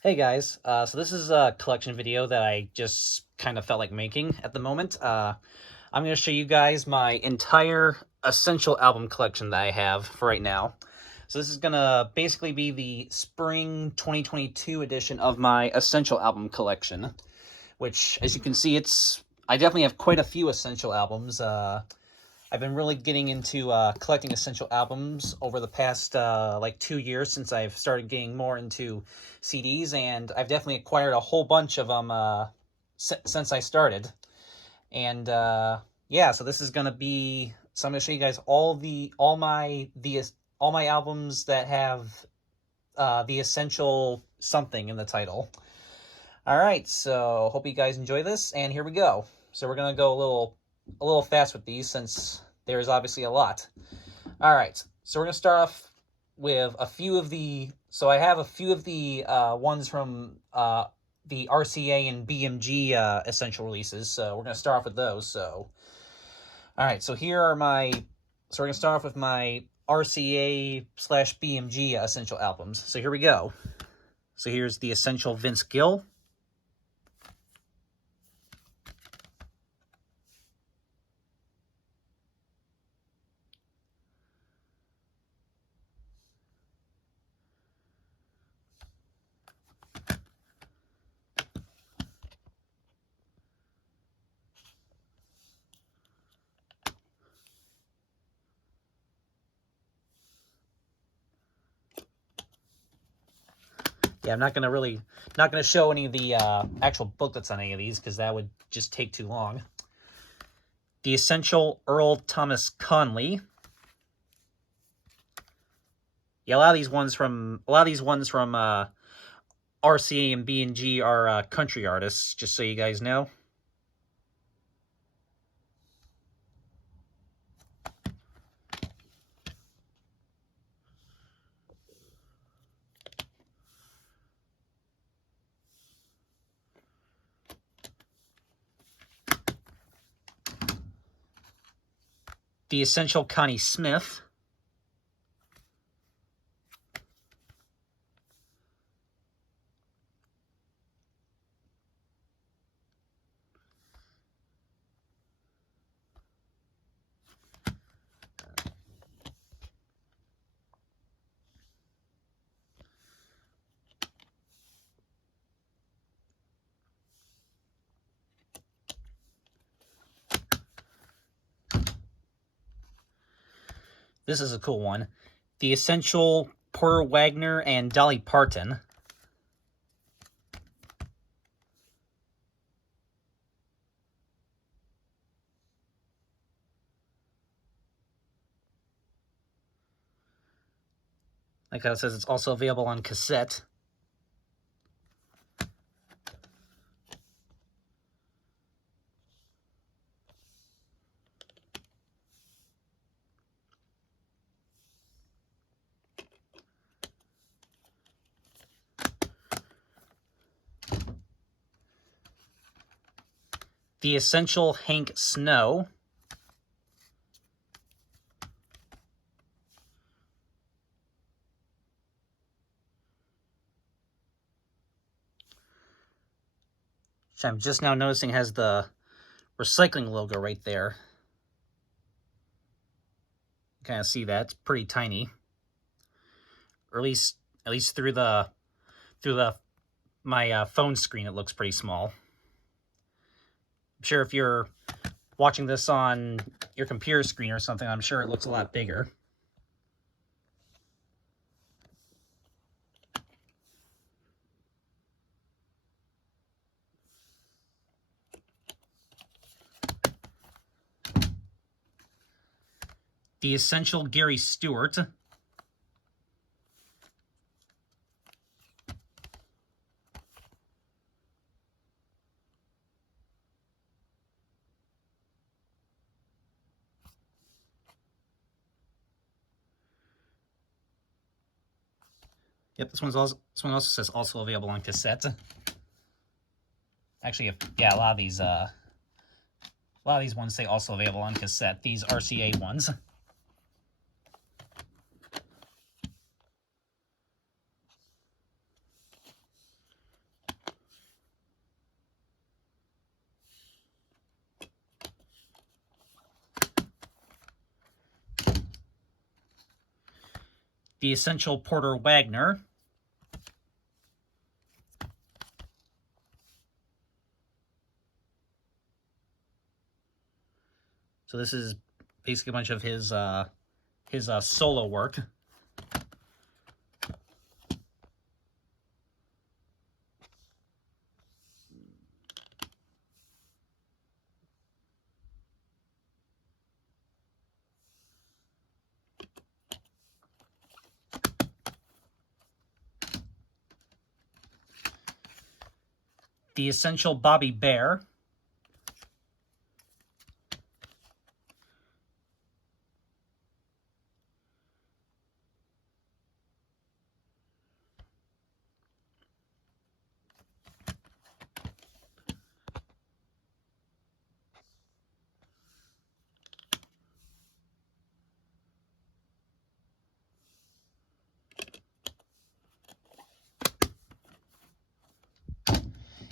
Hey guys, so this is a collection video that I just kind of felt like making at the moment. I'm going to show you guys my entire Essential album collection that I have for right now. So this is going to basically be the Spring 2022 edition of my Essential album collection, which, as you can see, I definitely have quite a few Essential albums. I've been really getting into collecting Essential albums over the past like 2 years since I've started getting more into CDs, and I've definitely acquired a whole bunch of them since I started. And yeah, so this is gonna be. So I'm gonna show you guys all my albums that have the Essential something in the title. All right, so hope you guys enjoy this, and here we go. So we're gonna go a little fast with these since there's obviously a lot. All right, so we're gonna start off with a few of the. So I have a few of the ones from the RCA and BMG essential releases. So we're gonna start off with those. So all right, so here are my. So we're gonna start off with my RCA/BMG essential albums. So here we go. So here's the Essential Vince Gill. Yeah, I'm not gonna show any of the actual booklets on any of these because that would just take too long. The Essential Earl Thomas Conley. Yeah, a lot of these ones from RCA and BMG are country artists, just so you guys know. The Essential Connie Smith. This is a cool one. The Essential Porter Wagner and Dolly Parton. Like how it says, it's also available on cassette. The Essential Hank Snow. Which I'm just now noticing has the recycling logo right there. You kind of see that. It's pretty tiny. Or at least through my phone screen, it looks pretty small. I'm sure if you're watching this on your computer screen or something, I'm sure it looks a lot bigger. The Essential Gary Stewart. Yep, this one also says also available on cassette. Actually, yeah, a lot of these ones say also available on cassette. These RCA ones. The Essential Porter Wagner. So this is basically a bunch of his solo work. The Essential Bobby Bear.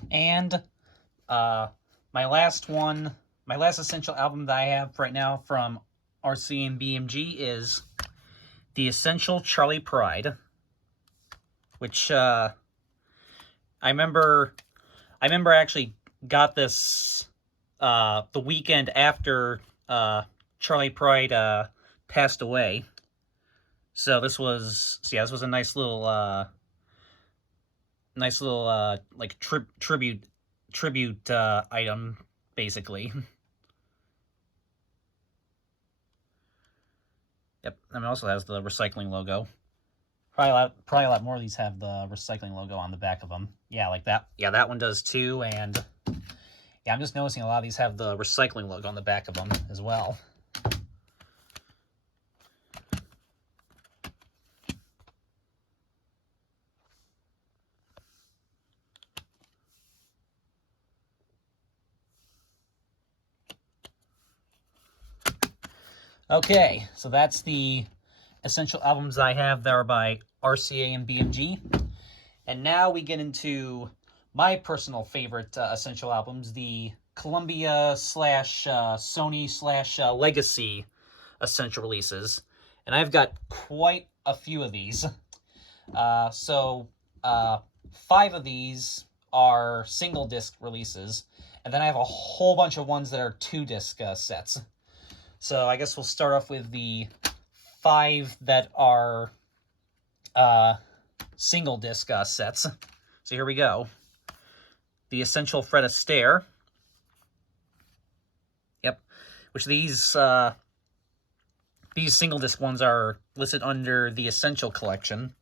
And my last essential album that I have right now from RCA and BMG is The Essential Charlie Pride, which I remember I actually got this the weekend after Charlie Pride passed away. So this was a nice little like tribute item, basically. Yep, and it also has the recycling logo. Probably a lot more of these have the recycling logo on the back of them. Yeah, like that. Yeah, that one does too. And yeah, I'm just noticing a lot of these have the recycling logo on the back of them as well. Okay, so that's the essential albums I have that are by RCA and BMG. And now we get into my personal favorite essential albums, the Columbia / Sony / Legacy essential releases. And I've got quite a few of these. So 5 of these are single disc releases, and then I have a whole bunch of ones that are 2-disc sets. So I guess we'll start off with the 5 that are single disc sets. So here we go. The Essential Fred Astaire. Yep. Which these single disc ones are listed under the Essential Collection.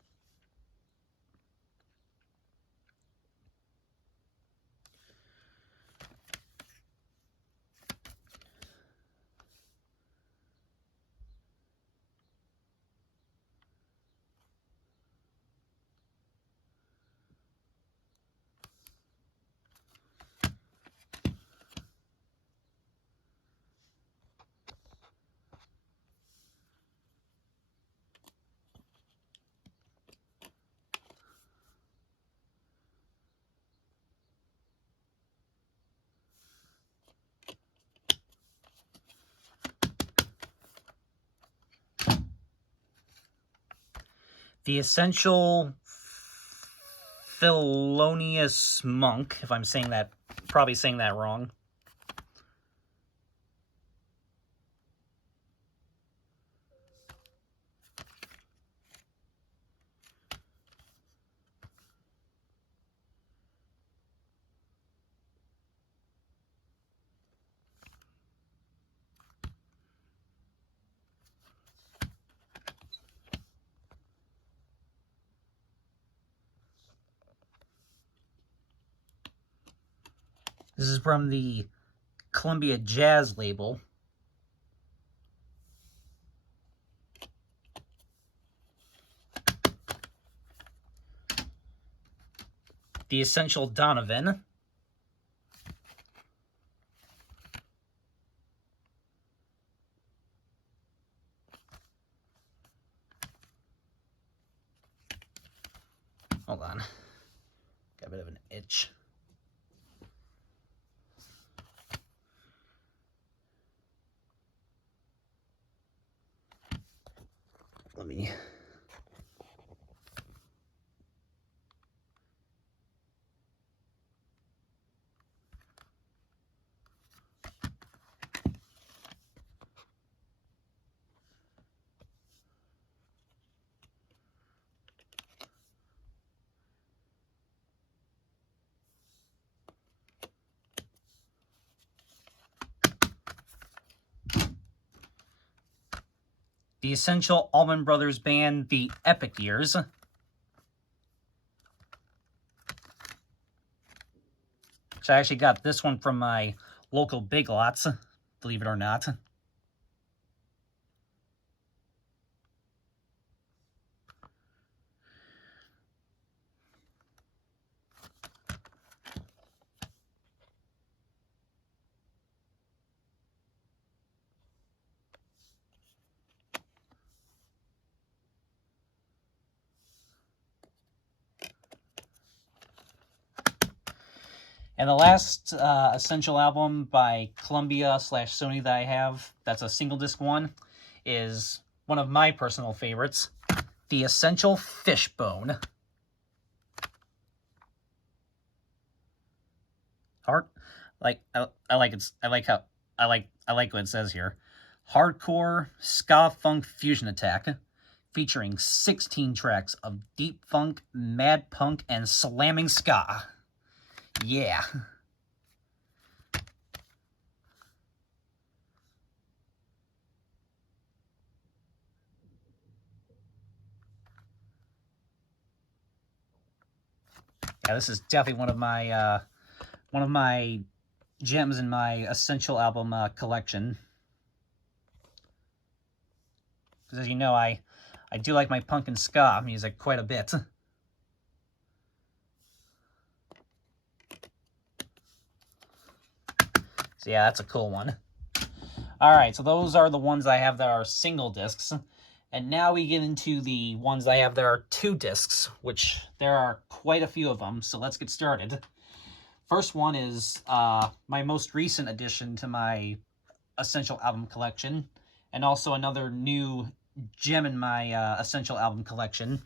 The Essential Thelonious Monk, if I'm saying that, probably saying that wrong. This is from the Columbia Jazz label. The Essential Donovan. Hold on. Got a bit of an itch. Let me The Essential Allman Brothers Band, The Epic Years. So I actually got this one from my local Big Lots, believe it or not. And the last Essential album by Columbia/Sony that I have, that's a single disc one, is one of my personal favorites, The Essential Fishbone. I like what it says here. Hardcore ska funk fusion attack, featuring 16 tracks of deep funk, mad punk, and slamming ska. Yeah. Yeah, this is definitely one of my gems in my Essential album collection. Because as you know, I do like my punk and ska music quite a bit. So yeah, that's a cool one. Alright, so those are the ones I have that are single discs. And now we get into the ones I have that are 2 discs, which there are quite a few of them, so let's get started. First one is my most recent addition to my Essential album collection, and also another new gem in my Essential album collection,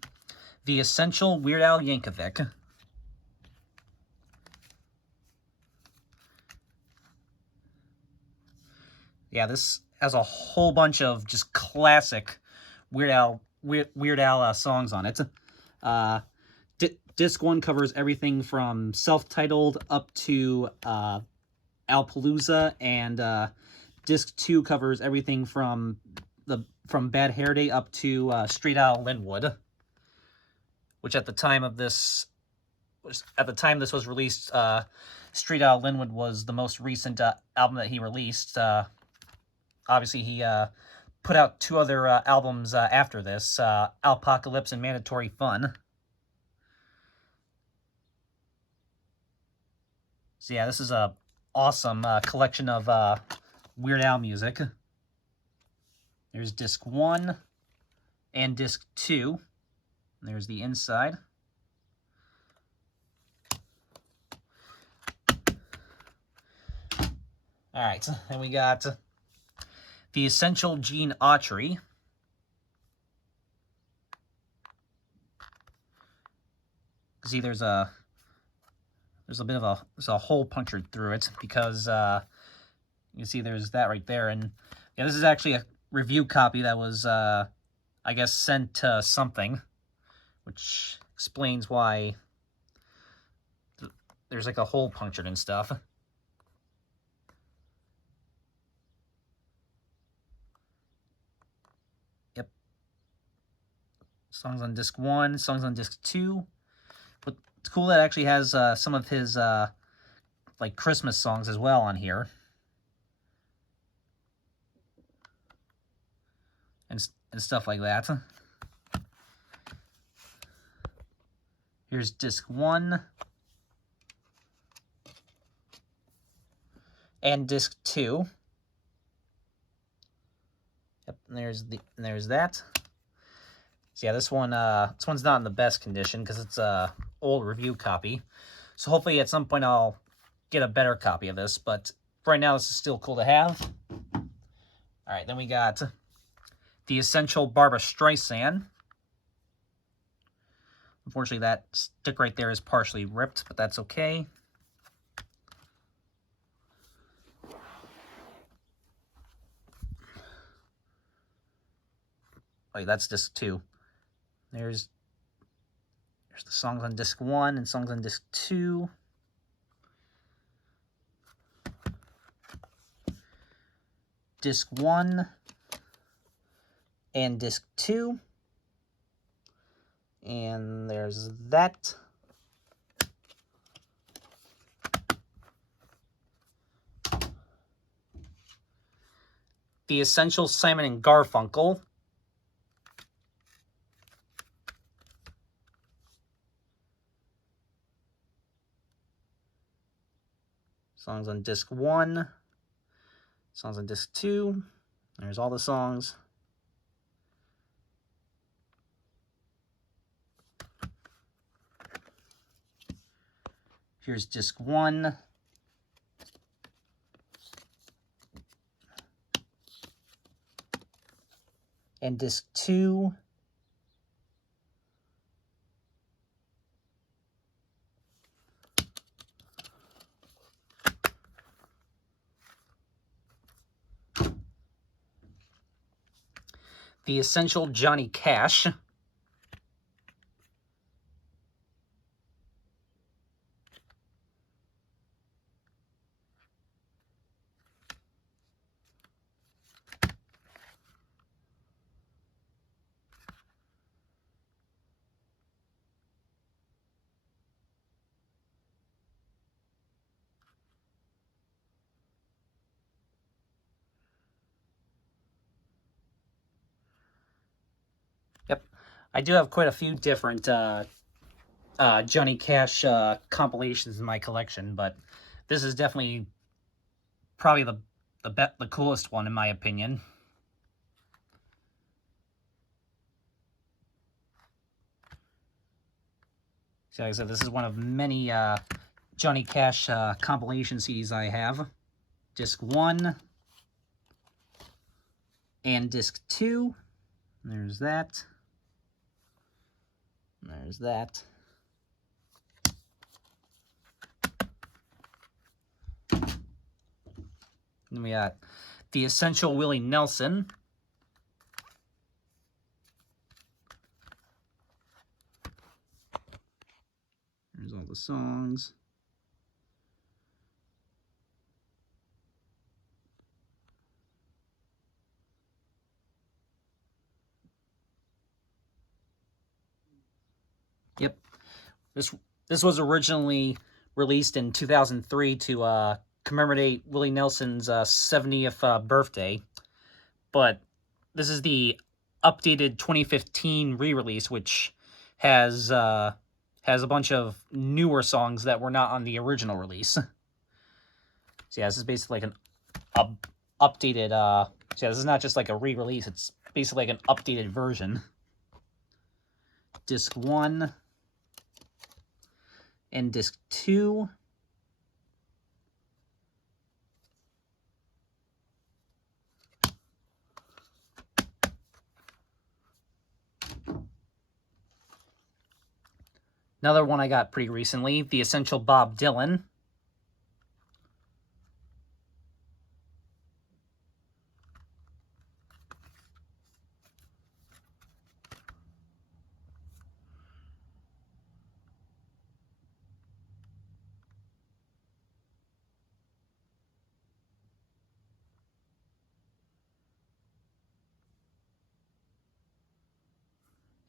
The Essential Weird Al Yankovic. Yeah, this has a whole bunch of just classic Weird Al songs on it. Disc 1 covers everything from Self-Titled up to Alpalooza, and Disc 2 covers everything from Bad Hair Day up to Street Outta Linwood, which at the time this was released, Street Outta Linwood was the most recent album that he released. Obviously, he put out 2 other albums after this, Alpocalypse and Mandatory Fun. So yeah, this is a awesome collection of Weird Al music. There's disc 1 and disc 2. There's the inside. Alright, then we got The Essential Gene Autry. See, there's a hole punctured through it because you can see there's that right there, and yeah, this is actually a review copy that was I guess sent to something, which explains why there's like a hole punctured and stuff. Yep. Songs on disc 1, songs on disc 2. But it's cool that it actually has some of his like Christmas songs as well on here. And stuff like that. Here's disc 1 and disc 2. Yep, and there's that. So yeah, this one's not in the best condition because it's a old review copy. So hopefully at some point I'll get a better copy of this, but for right now this is still cool to have. All right, then we got The Essential Barbra Streisand. Unfortunately, that stick right there is partially ripped, but that's okay. Wait, that's disc 2. There's the songs on disc 1 and songs on disc 2. Disc 1 and disc 2. And there's that. The Essential Simon and Garfunkel. Songs on disc 1. Songs on disc 2. There's all the songs. Here's disc 1. And disc 2. The Essential Johnny Cash. Yep, I do have quite a few different Johnny Cash compilations in my collection, but this is definitely probably the coolest one in my opinion. So like I said, this is one of many Johnny Cash compilation CDs I have. Disc 1 and disc 2. There's that. There's that. Then we got The Essential Willie Nelson. There's all the songs. Yep. This was originally released in 2003 to commemorate Willie Nelson's 70th birthday, but this is the updated 2015 re-release, which has a bunch of newer songs that were not on the original release. So yeah, this is basically like an updated. So yeah, this is not just like a re-release; it's basically like an updated version. Disc 1 and disc 2. Another one I got pretty recently, The Essential Bob Dylan.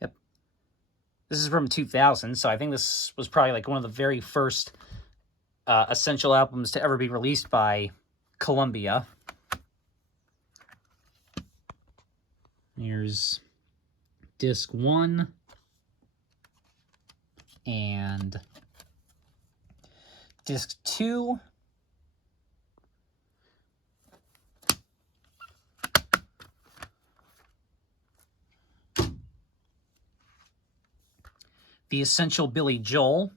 Yep. This is from 2000, so I think this was probably like one of the very first Essential albums to ever be released by Columbia. Here's disc 1 and disc 2. The Essential Billy Joel.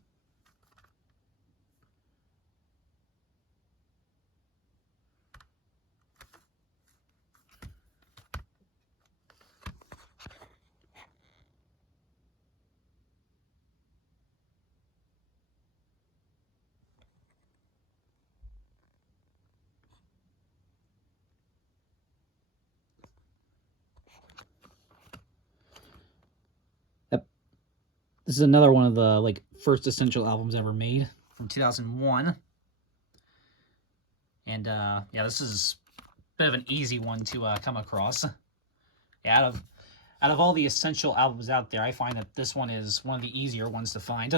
This is another one of the first Essential albums ever made from 2001. And yeah, this is a bit of an easy one to come across. Yeah, Out of all the Essential albums out there, I find that this one is one of the easier ones to find.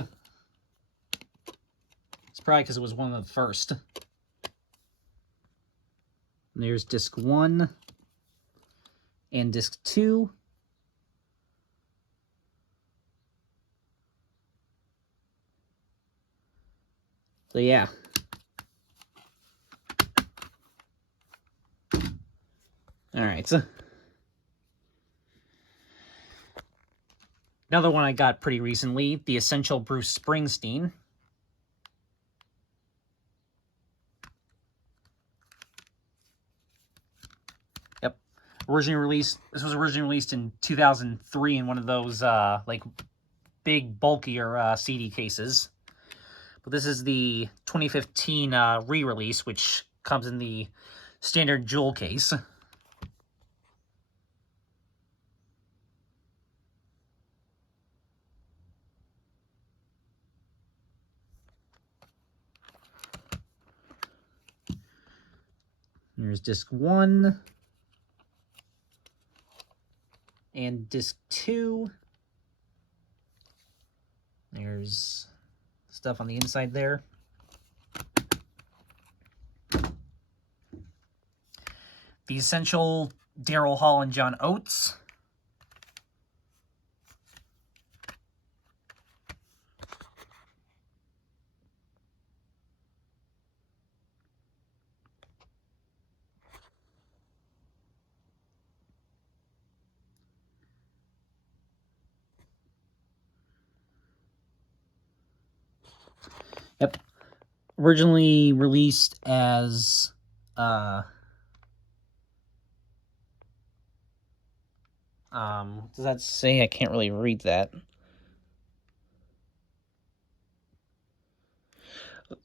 It's probably because it was one of the first. And there's disc 1 and disc 2. So yeah. Alright, so another one I got pretty recently, the Essential Bruce Springsteen. Yep. This was originally released in 2003 in one of those, like, big, bulkier CD cases. But this is the 2015 re-release, which comes in the standard jewel case. Here's disc 1 and disc 2. There's stuff on the inside there. The Essential Daryl Hall and John Oates. Yep. Originally released as what does that say? I can't really read that.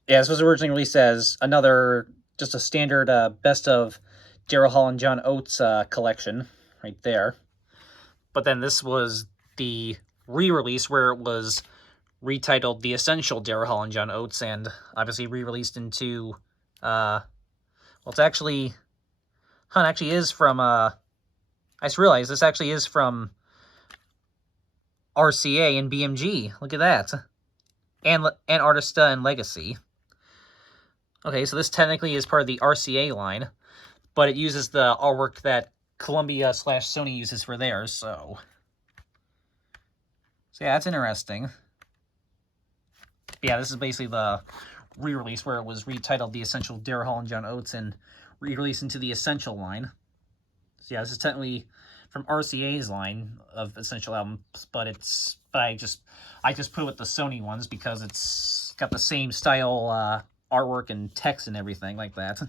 Yeah, this was originally released as just a standard best of Daryl Hall and John Oates collection right there. But then this was the re-release where it was retitled The Essential Daryl Hall and John Oates, and obviously re-released into, well, it's actually, it actually is from, I just realized this actually is from RCA and BMG. Look at that. And Artista and Legacy. Okay, so this technically is part of the RCA line, but it uses the artwork that Columbia/Sony uses for theirs, so yeah, that's interesting. Yeah, this is basically the re-release where it was retitled The Essential Daryl Hall and John Oates and re-released into the Essential line. So yeah, this is technically from RCA's line of Essential albums, but I just put it with the Sony ones because it's got the same style artwork and text and everything like that.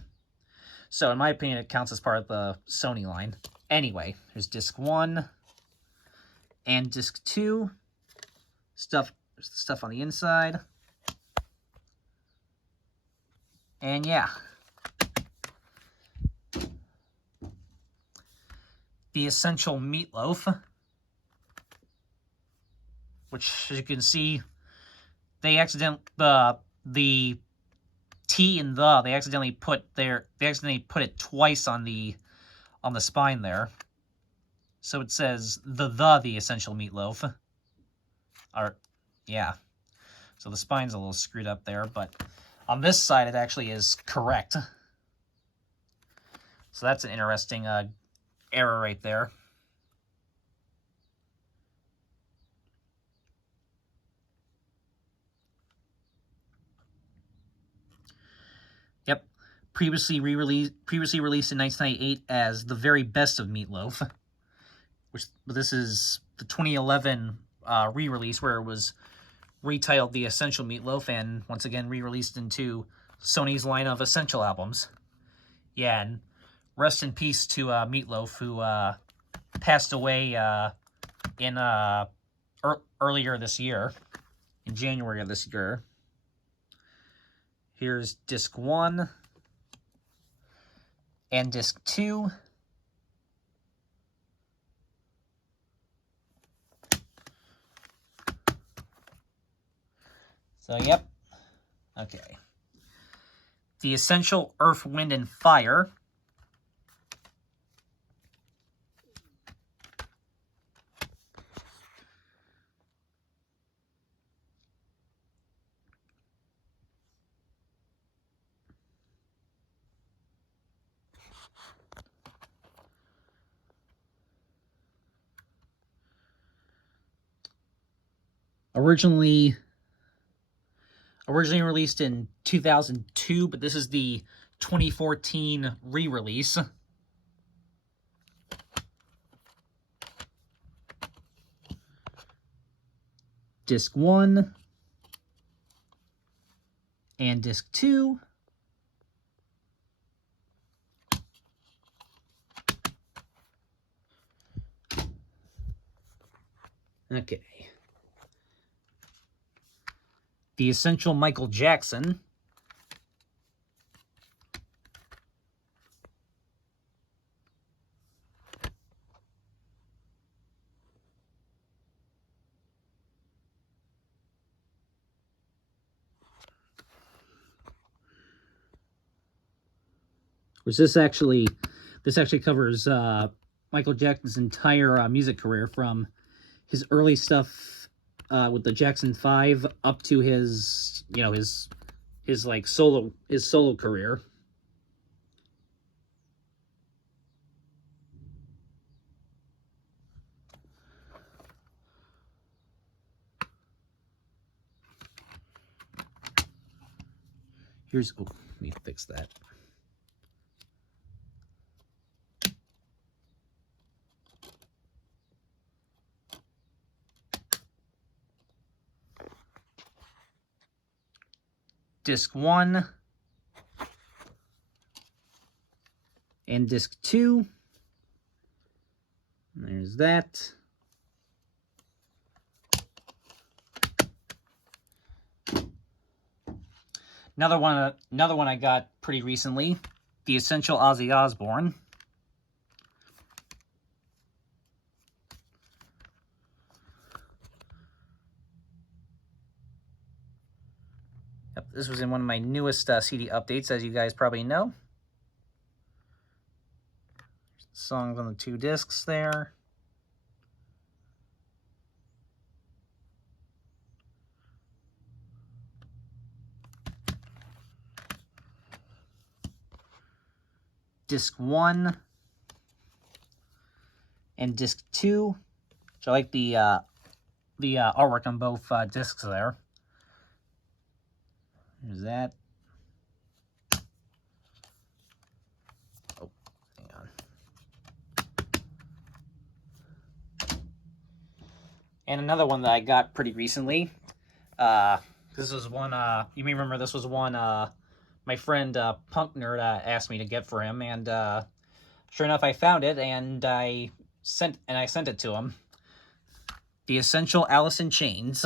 So in my opinion, it counts as part of the Sony line. Anyway, here's disc 1 and disc 2. There's stuff on the inside. And yeah. The Essential Meatloaf, which, as you can see, they the T and they accidentally put it twice on the spine there. So it says the Essential Meatloaf. Or yeah. So the spine's a little screwed up there, but on this side it actually is correct. So that's an interesting error right there. Yep. Previously released in 1998 as The Very Best of Meatloaf. But this is the 2011 re-release where it was retitled The Essential Meatloaf and once again re-released into Sony's line of Essential albums. Yeah, and rest in peace to Meatloaf, who passed away in earlier this year, in January of this year. Here's disc 1 and disc 2. So, yep. Okay. The Essential Earth, Wind, and Fire. Originally released in 2002, but this is the 2014 re-release. Disc 1 and Disc 2. Okay. The Essential Michael Jackson. Which this actually covers Michael Jackson's entire music career, from his early stuff with the Jackson 5 up to his, you know, his solo career. Here's, oh, let me fix that. Disc 1 and Disc 2. There's that. Another one I got pretty recently, the Essential Ozzy Osbourne. Yep, this was in one of my newest CD updates, as you guys probably know. Songs on the 2 discs there. Disc 1 and Disc 2, which I like the artwork on both discs there. There's that. Oh, hang on. And another one that I got pretty recently. This was one, you may remember this was one my friend Punk Nerd asked me to get for him, and sure enough I found it, and I sent it to him. The Essential Alice in Chains.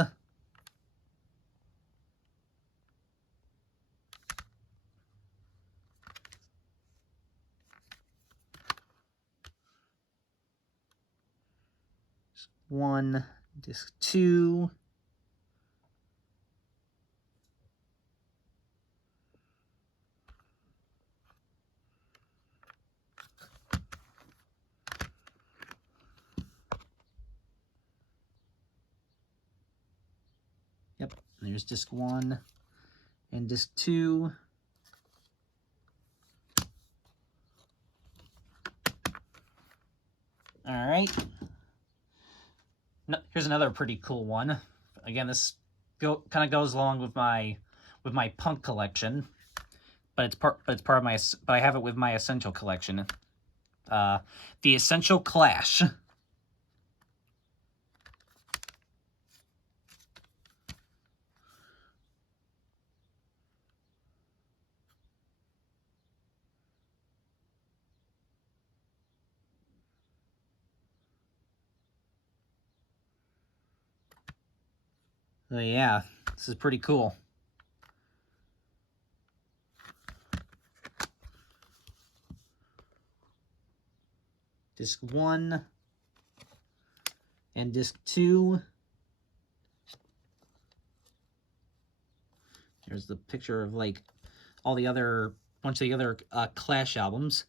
Disc 1, Disc 2. Yep, there's Disc 1 and Disc 2. All right. Here's another pretty cool one. Again, this kind of goes along with my Punk collection, but it's part of my. But I have it with my Essential collection. The Essential Clash. So yeah, this is pretty cool. Disc 1 and Disc 2. There's the picture of like all the other bunch of the other Clash albums,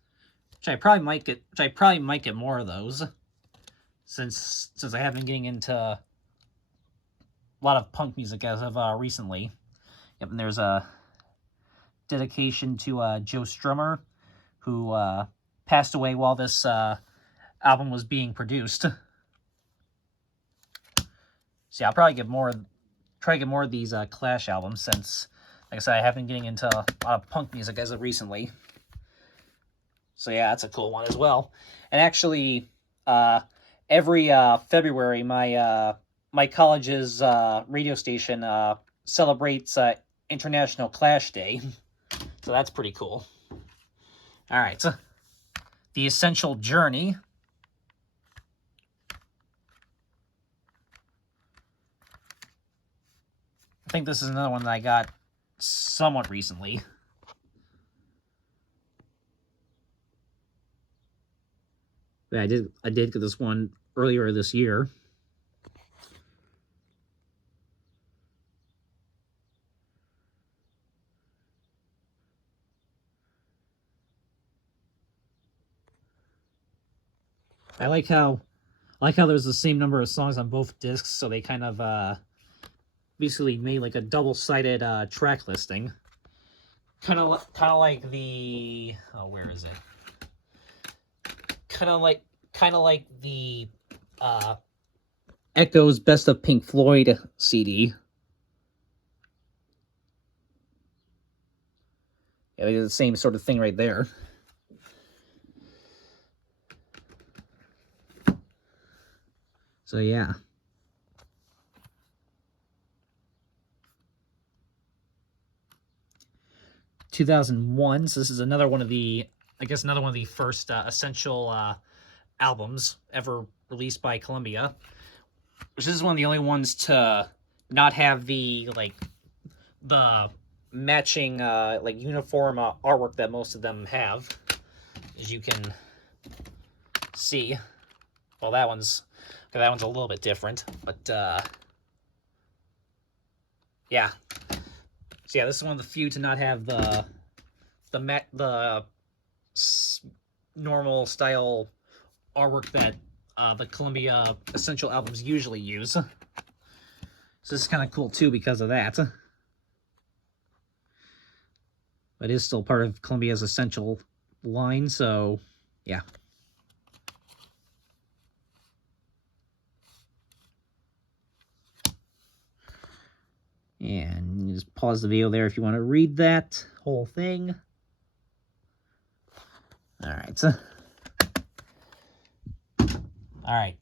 which I probably might get more of those, since I have been getting into a lot of punk music as of recently. Yep, and there's a dedication to Joe Strummer, who passed away while this album was being produced. So yeah, I'll probably get more try to get more of these Clash albums since, like I said, I have been getting into a lot of punk music as of recently. So yeah, that's a cool one as well. And actually, every February, my college's radio station celebrates International Clash Day. So that's pretty cool. All right, so The Essential Journey. I think this is another one that I got somewhat recently. Yeah, I did get this one earlier this year. I like how there's the same number of songs on both discs, so they kind of basically made like a double-sided track listing. Kind of like the where is it? Kind of like the Echo's Best of Pink Floyd CD. Yeah, they did the same sort of thing right there. So yeah. (2001). So this is another one of the, I guess, another one of the first Essential albums ever released by Columbia. Which is one of the only ones to not have the matching like uniform artwork that most of them have, as you can see. Well, that one's a little bit different, but yeah. So yeah, this is one of the few to not have the normal style artwork that the Columbia Essential albums usually use. So this is kind of cool too because of that. But it is still part of Columbia's Essential line, so yeah. And just pause the video there if you want to read that whole thing. All right. All right.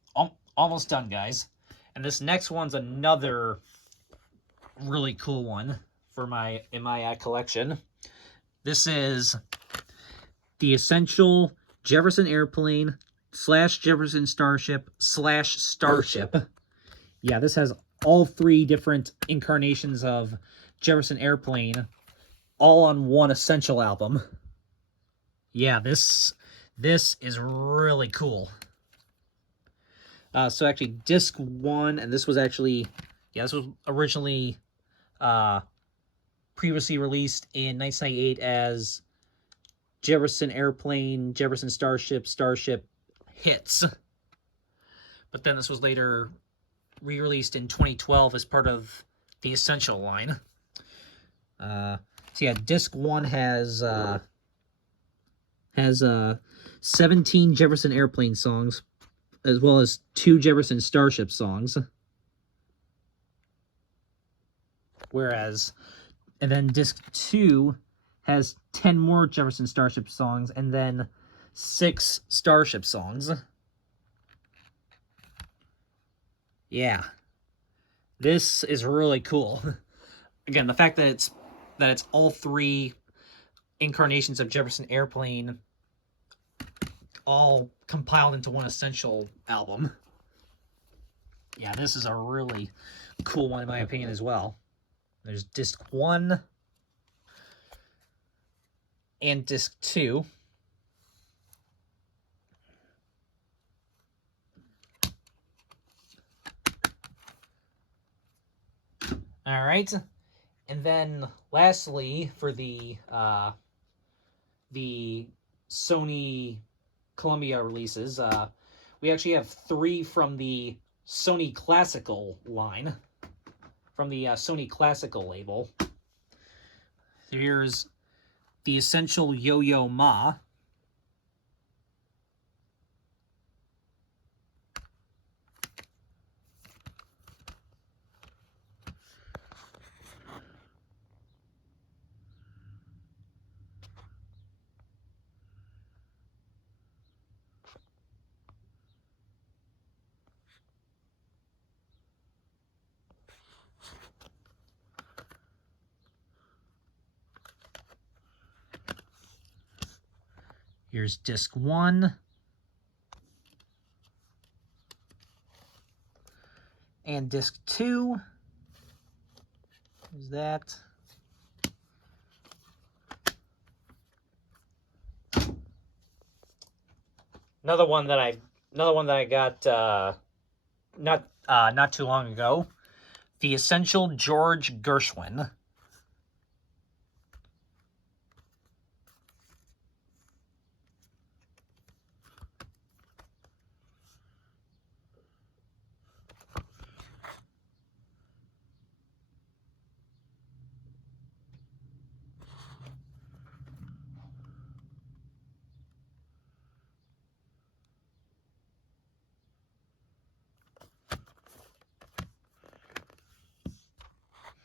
Almost done, guys. And this next one's another really cool one for in my collection. This is the Essential Jefferson Airplane / Jefferson Starship / Starship. Yeah, this has all 3 different incarnations of Jefferson Airplane, all on one Essential album. Yeah, this is really cool. So actually, disc 1, and this was actually, yeah, this was originally previously released in 1998 as Jefferson Airplane, Jefferson Starship, Starship Hits. But then this was later re-released in 2012 as part of the Essential line. So yeah, disc 1 has 17 Jefferson Airplane songs, as well as 2 Jefferson Starship songs. And then disc 2 has 10 more Jefferson Starship songs, and then 6 Starship songs. Yeah. This is really cool. Again, the fact that it's all 3 incarnations of Jefferson Airplane all compiled into one Essential album. Yeah, this is a really cool one in my opinion as well. There's disc 1 and disc 2. All right. And then lastly, for the Sony Columbia releases, we actually have 3 from the Sony Classical line, from the Sony Classical label. Here's the Essential Yo-Yo Ma. Here's disc 1. And disc 2. There's that. Another one that I got not too long ago. The Essential George Gershwin.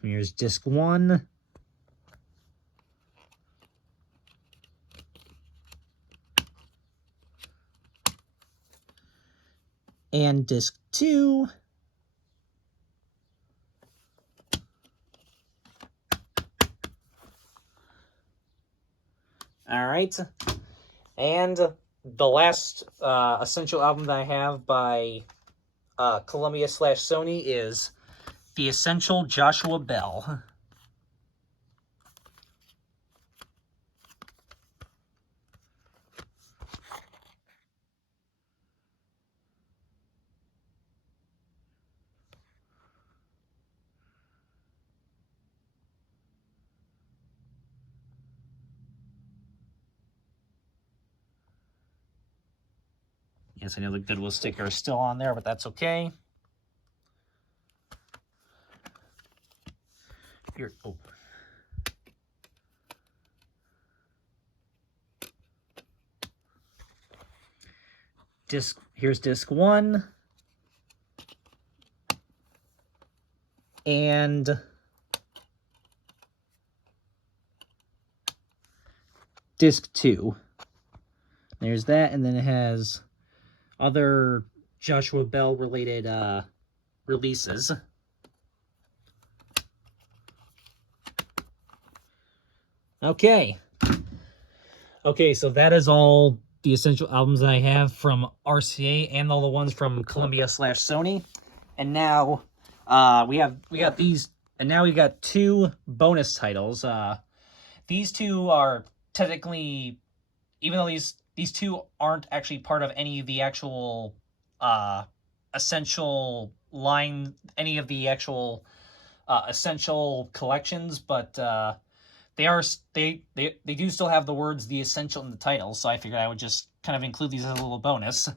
Here's disc 1. And disc 2. All right. And the last essential album that I have by Columbia/Sony is The Essential Joshua Bell. Yes, I know the Goodwill sticker is still on there, but that's okay. Here, oh. Here's disc 1. And disc 2. There's that, and then it has other Joshua Bell related releases. Okay, so that is all the essential albums that I have from RCA and all the ones from Columbia/Sony. And now we got these, and now we got 2 bonus titles. These 2 are technically, even though these 2 aren't actually part of any of the actual essential line, any of the actual essential collections, but they do still have the words "the essential" in the title, so I figured I would just kind of include these as a little bonus.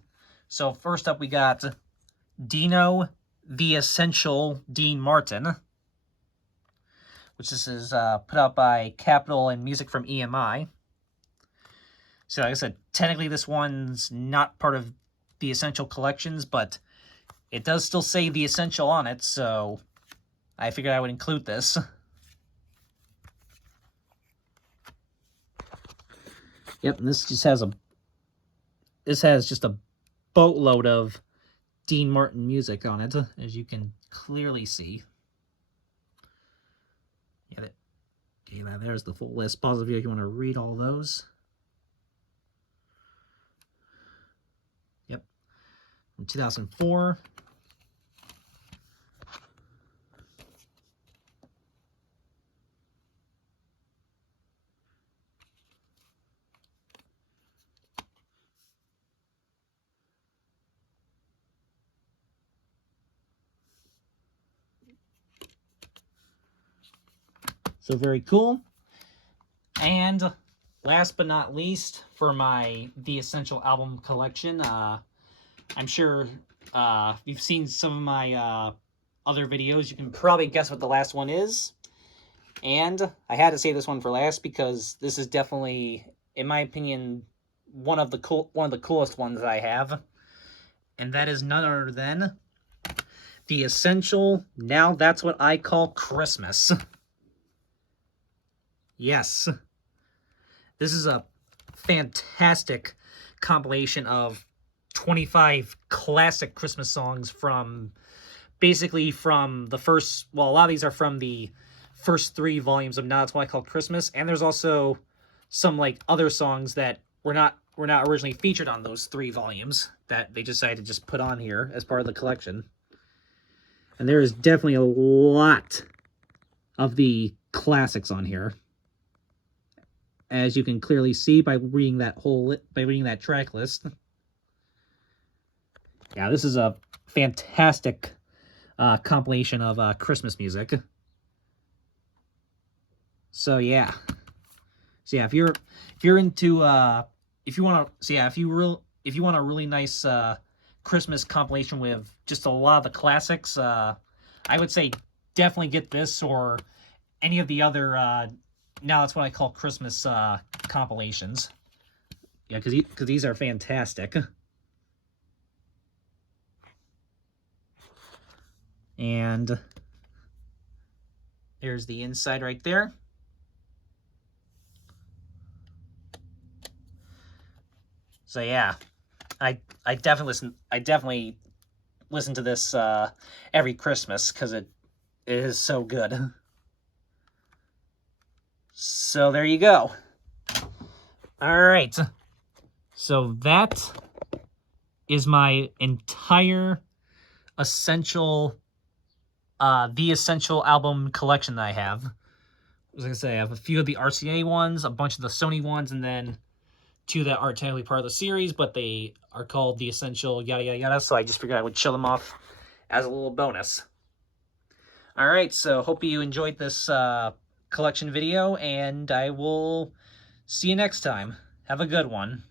So first up, we got Dino the Essential Dean Martin, which this is put out by Capitol and music from EMI. So like I said, technically this one's not part of the Essential collections, but it does still say The Essential on it, so I figured I would include this. Yep, and this just has just a boatload of Dean Martin music on it, as you can clearly see. Yeah, there's the full list. Pause the video if you want to read all those. Yep, from 2004. So very cool. And last but not least, for my The Essential album collection, I'm sure you've seen some of my other videos. You can probably guess what the last one is. And I had to say this one for last because this is definitely, in my opinion, one of the coolest ones that I have. And that is none other than The Essential Now That's What I Call Christmas. Yes. This is a fantastic compilation of 25 classic Christmas songs from basically from the first, well, a lot of these are from the first 3 volumes of Now That's What I Call Christmas, and there's also some like other songs that were not were not originally featured on those 3 volumes that they decided to just put on here as part of the collection. And there is definitely a lot of the classics on here, as you can clearly see by reading that track list. Yeah, this is a fantastic compilation of Christmas music. So yeah, if you want a really nice Christmas compilation with just a lot of the classics, I would say definitely get this or any of the other now that's what I call Christmas compilations. Yeah, because these are fantastic. And there's the inside right there. So yeah, I definitely listen to this every Christmas because it is so good. So there you go. All right. So that is my entire essential the essential album collection that I have. As I say, I have a few of the RCA ones, a bunch of the Sony ones, and then 2 that aren't technically part of the series, but they are called the essential yada yada yada, so I just figured I would show them off as a little bonus. Alright, so hope you enjoyed this collection video, and I will see you next time. Have a good one.